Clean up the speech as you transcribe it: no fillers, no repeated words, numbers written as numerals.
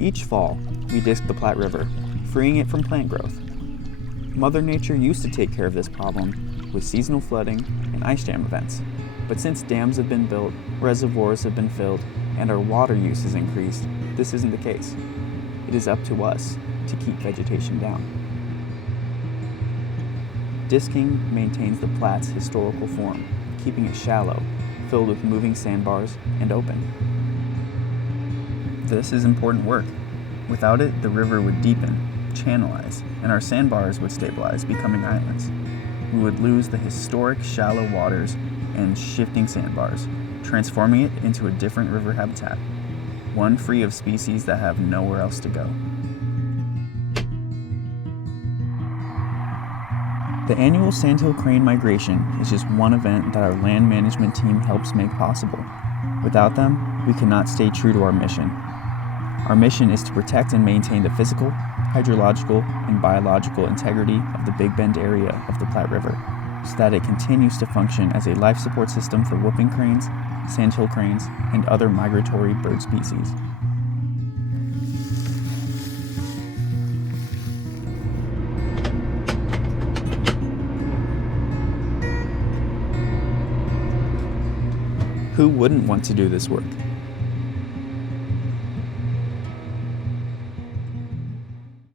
Each fall, we disc the Platte River, freeing it from plant growth. Mother Nature used to take care of this problem with seasonal flooding and ice jam events. But since dams have been built, reservoirs have been filled, and our water use has increased, this isn't the case. It is up to us to keep vegetation down. Disking maintains the Platte's historical form, keeping it shallow, filled with moving sandbars, and open. This is important work. Without it, the river would deepen, channelize, and our sandbars would stabilize, becoming islands. We would lose the historic shallow waters and shifting sandbars, transforming it into a different river habitat, one free of species that have nowhere else to go. The annual Sandhill Crane migration is just one event that our land management team helps make possible. Without them, we cannot stay true to our mission. Our mission is to protect and maintain the physical, hydrological, and biological integrity of the Big Bend area of the Platte River, so that it continues to function as a life support system for whooping cranes, sandhill cranes, and other migratory bird species. Who wouldn't want to do this work?